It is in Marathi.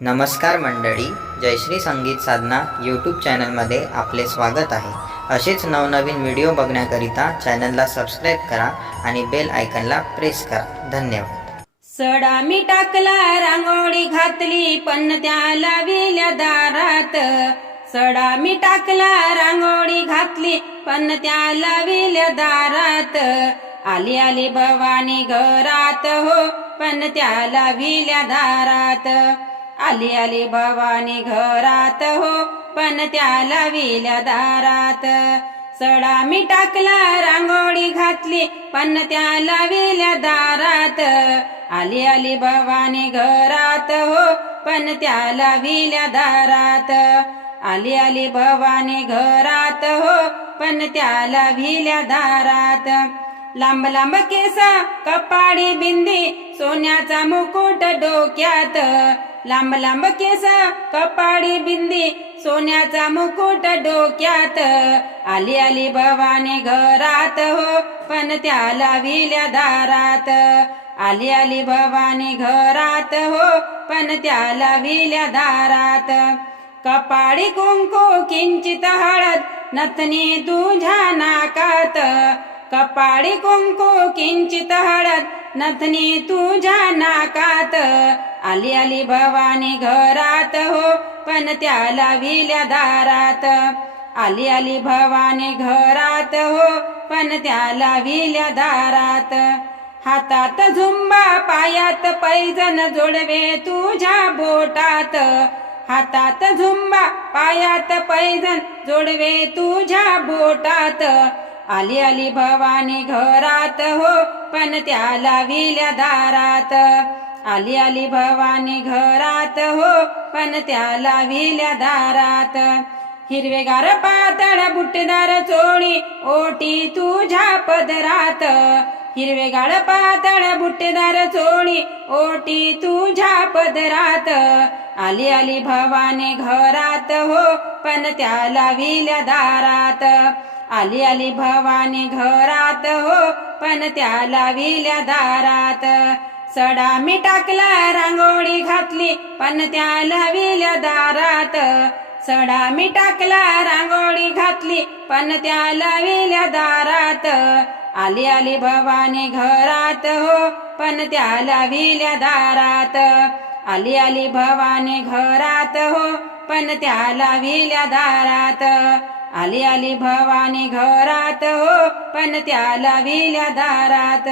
नमस्कार मंडळी जयश्री संगीत साधना यूट्यूब चॅनलमध्ये आपले स्वागत आहे. असेच नवनवीन व्हिडिओ बघण्याकरिता चॅनलला सबस्क्राईब करा आणि बेल आयकनला प्रेस करा. धन्यवाद. सडा मी टाकला रांगोळी घातली पण त्या लाविल्या दारात. सडा मी टाकला रांगोळी घातली पण त्या लाविल्या दारात. आली आली भवानी घरात हो पण त्या लाविल्या दारात. आली आली भवानी घरात हो पण त्याला विल्या दारात. सडा मी टाकला रांगोळी घातली पण त्या लाविल्या दारात. आली आली भवानी घरात हो पण त्याला विल्या दारात. आली आली भवानी घरात हो पण त्याला विल्या दारात. लांब लांब केसा कपाळी बिंदी सोन्याचा मुकुट डोक्यात. लांब लांब केस कपाळी बिंदी सोन्याचा मुकुट डोक्यात. आली आली भवानी घरात हो पण त्या लाविल्या दारात. आली आली भवानी घरात हो पण त्या लाविल्या दारात. कपाळी कुंकू किंचित हळद नथनी तुझ्या नाकात. कपाळी कुंकू किंचित हळद नथनी तुझ्या नाकात. आली आली भवानी घरात हो पण त्याला विल्या दारात. आली आली भवानी घरात हो पण त्याला विल्या दारात. हातात झुंबा पायात पैजन जोडवे तुझ्या बोटात. हातात झुंबा पायात पैजन जोडवे तुझ्या बोटात. आली आली भवानी घरात हो पण त्याला विल्या दारात. आली आली भवानी घरात हो पण त्या लाविल्या दारात. हिरवेगार पातळ बुटदार चोळी ओटी तुझ्या पदरात. हिरवेगार पातळ बुट्टेदार चोळी ओटी तुझ्या पदरात. आली आली भवानी घरात हो पण त्या लाविल्या दारात. आली आली भवानी घरात हो पण त्या लाविल्या दारात. सडा मी टाकला रांगोळी घातली पण त्या लाविल्या दारात. सडा मी टाकला रांगोळी घातली पण त्या लाविल्या दारात. आली आली भवानी घरात हो पण त्या लाविल्या दारात. आली आली भवानी घरात हो पण त्या लाविल्या दारात. आली आली भवानी घरात हो पण त्या लाविल्या दारात.